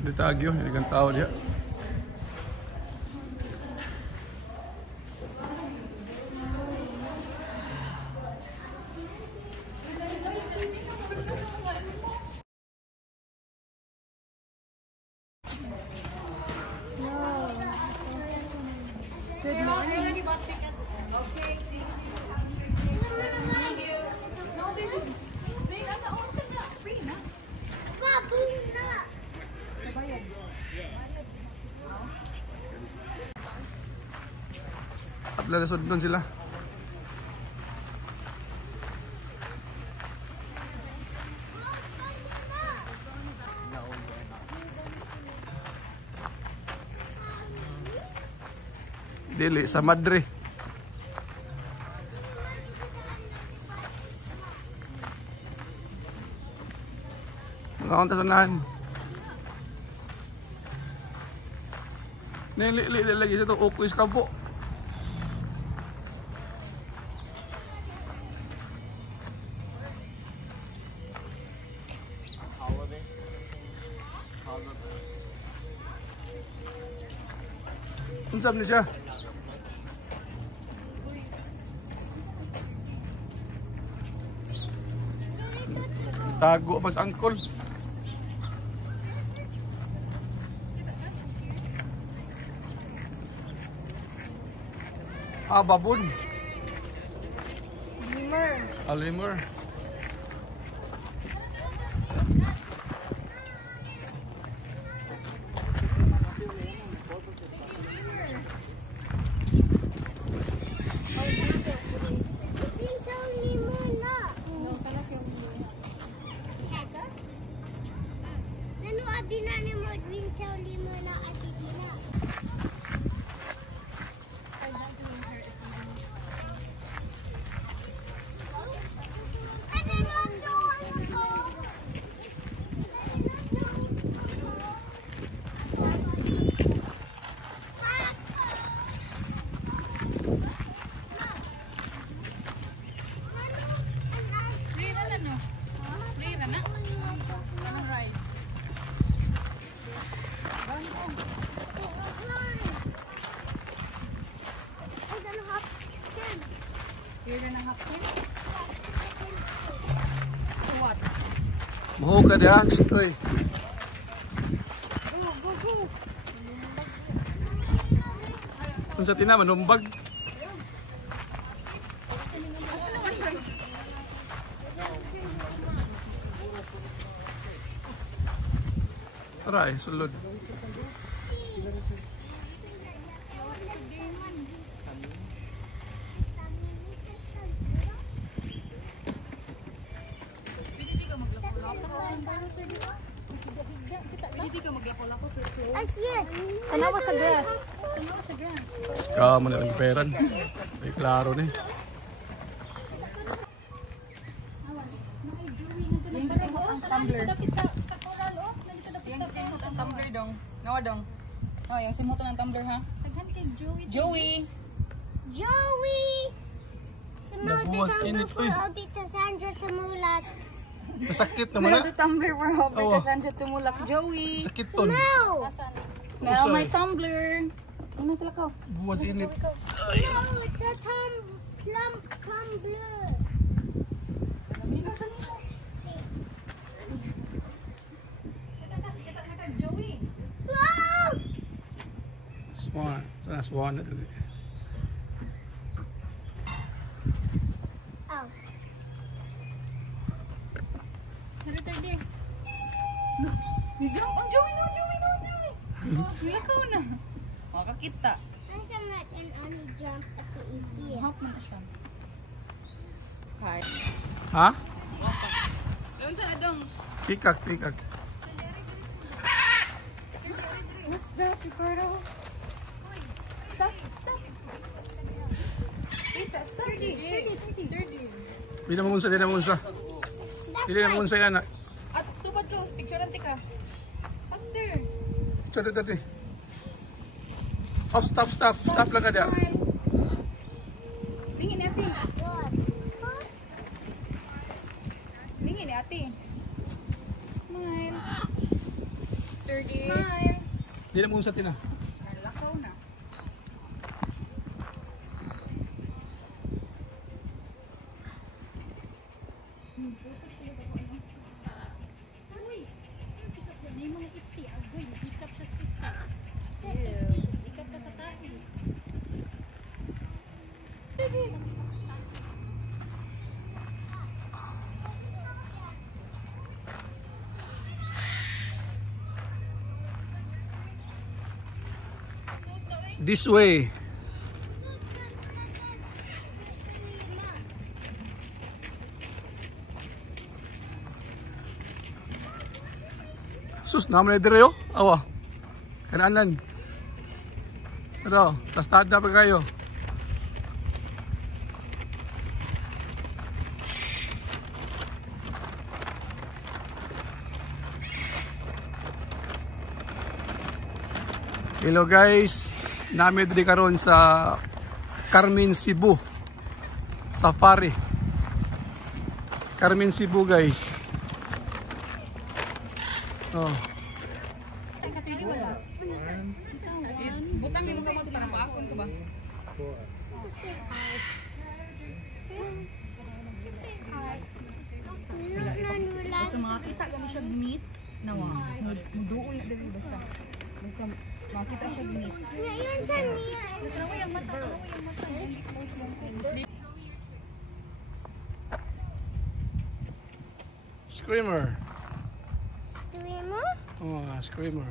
Di tagyo, ilang tao diya. Good morning. I already bought tickets. Okay. No, they got the own free, na? At lalasod doon sila. Dili sa Madre. Mga unta sanahan. Nili lagi sa to ukis ka po. Unsab ni siya? Tago mas angkol. Ah, babon. Lemur. Ah, lemur. You're gonna have to? What? Buho ka diya, oy. Go. Unsa tina manumbag? Aray, sulod. Tanawa sa grass. Ska man ang peran. Ay klaro ni. Yung kitimot ang tumbler. Yung kitimot ang tumbler dong. Nawa dong. Oh, yung simuto ng tumbler ha. Joey. Nabuwag init oy. Masakit naman Smell na. the tumbler for Hobby Oo. Cassandra tumulak. Joey. Sakit ton. Smell my tumbler. Ano sila ko? Buwas init. Swan. Sana swan na dali. Biglang, ang Joey no. Nilakaw na. Makakita. Hap na siya. Hi. Ha? Doon sa adong. Pikak. What's that, Ricardo? Stop. Wait, stop. 30. Di na mamunsa. Dili na mamunsa yan. At tupad ko, picture ante ka. Faster. Tadi. Oh, stop lang ka diya. Tingin ni ate. Tingin ni ate. Smile. 30. Hindi na mo sa tina. Lakaw na. This way. Sus, naman na dire yo. Awa. Kananan. Pero, tastada pa kayo. Hello guys. Nami diri karon sa Carmen Cebu Safari. Carmen Cebu guys. Oh. Butang mo gamot para paakon ka ba? Basta makakita kami siya meat nawa. Muduol na dali basta. Basta makita siya meat. Ngayon sa niya. Tarawa yung mata, Screamer. Streamer? Oh, screamer.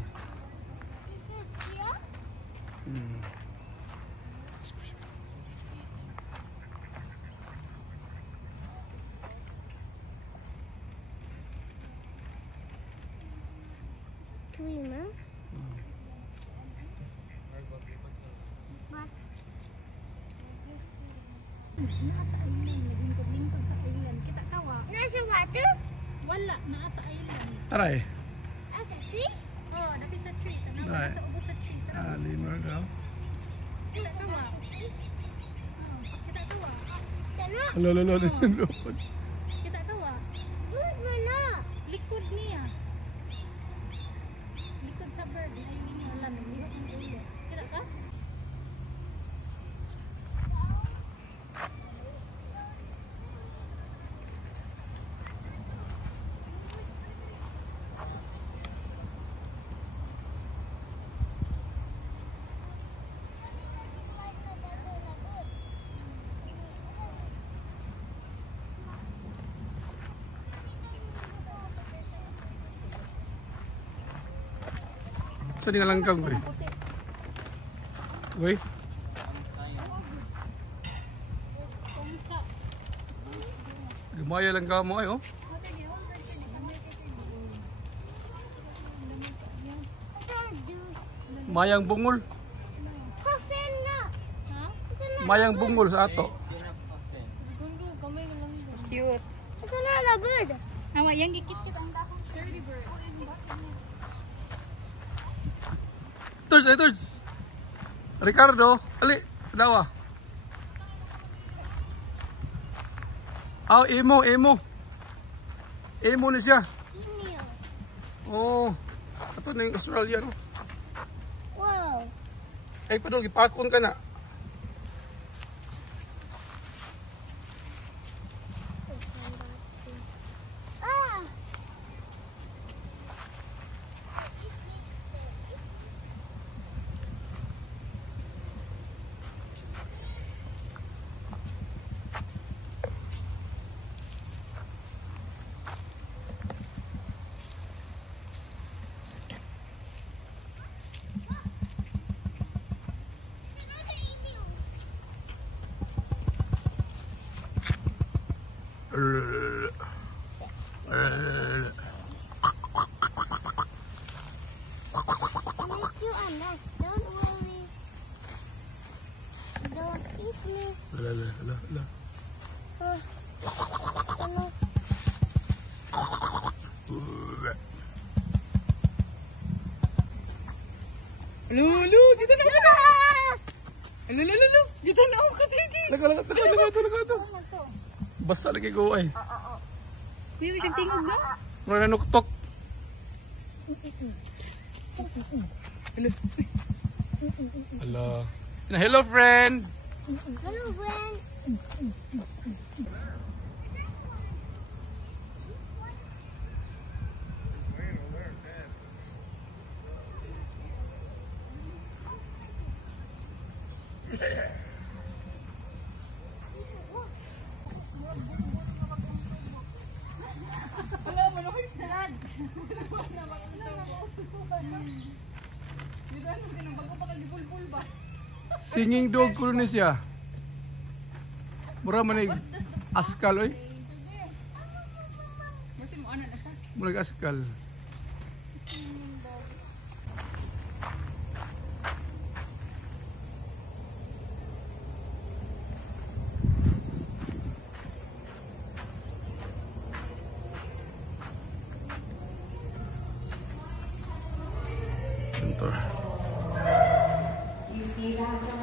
Yeah? Hmm. Streamer? Nasa island, lingkod-lingkod sa island. Kita kawa, Nasa water? wala, nasa island. Aray. Asa tree? Oh, dapit sa tree. Tanawa Right. na sa ubos sa tree. Tara, Ah, lemur daw. kita kawa. Oh, kita kawa. Tana? Lolo, lolo. Kita kawa. Good mo na. Likod niya. Likod sa bird. Ay, wala. Naglikod ng ulo. Kita ka? Saan nga lang kang, boy? Boy? Kungsa. Lumaya lang ka mo ay, oh. Mayang bungol. Coffin na. Ha? Mayang bungol sa ato. Cute. Ito na labad. Nawa, yung gikit-kit ang dahon. Dirty bird. Torch, ay torch. Ricardo, ali, dawa. Emo, emo. Emo na siya. Email. Oh. Ato na yung Australia, no? Wow. Ay, padol, ipakon ka na. Ah. Make you a mess. Don't worry. Don't eat me. La. Ano? Lulu, dito na ako. Lulu, dito na ako katiti. Laga. Basta lagi ko ay. May wikang tingog na? Mga nanuktok. Hello. Hello, friend. Hello, friend. Singing dog ko ni siya. Mura man askal oy. Mura askal. Bentar. You see that guy?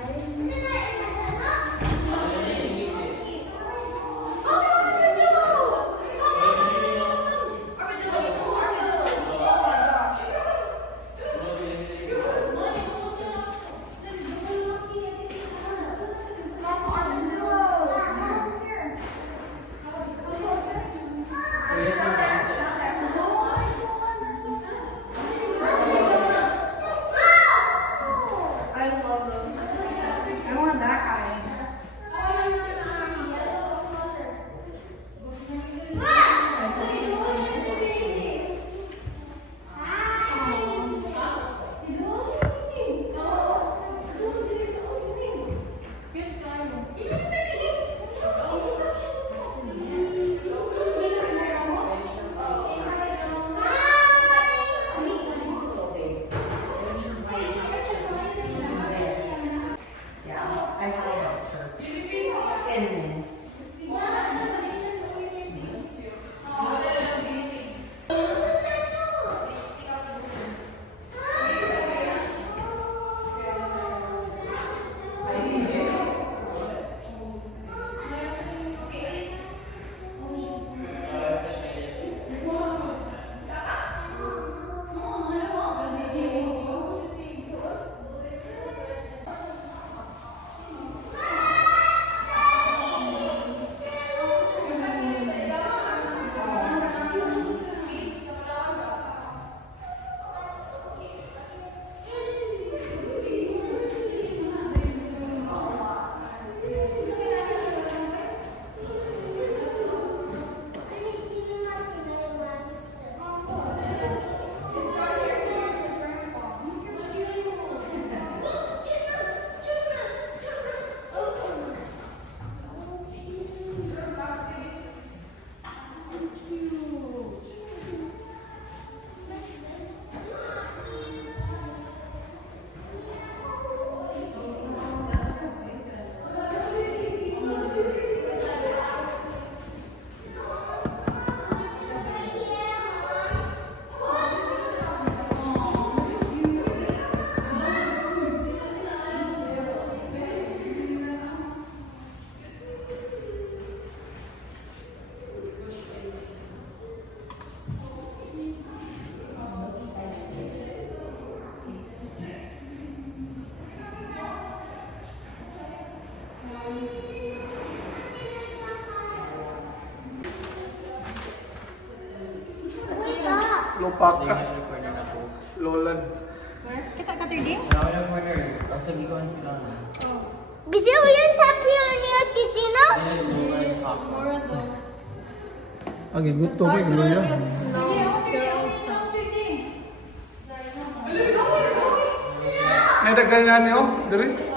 Lopak ka. Lolan. Kita ka 3D? Bisa ulit sapi ulit di sini? Ang gusto ko yung ya. Ada ganyan oh, dari.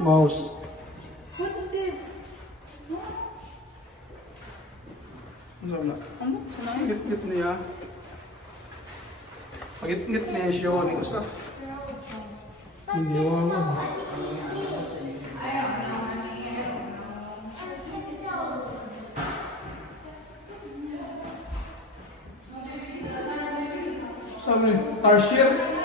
Mouse. What is this? Ano na? Ano? Sunay? Ngit-ngit niya. Pagit-ngit niya siya. Ano sa? Hindi mo. Sabi, tarsier.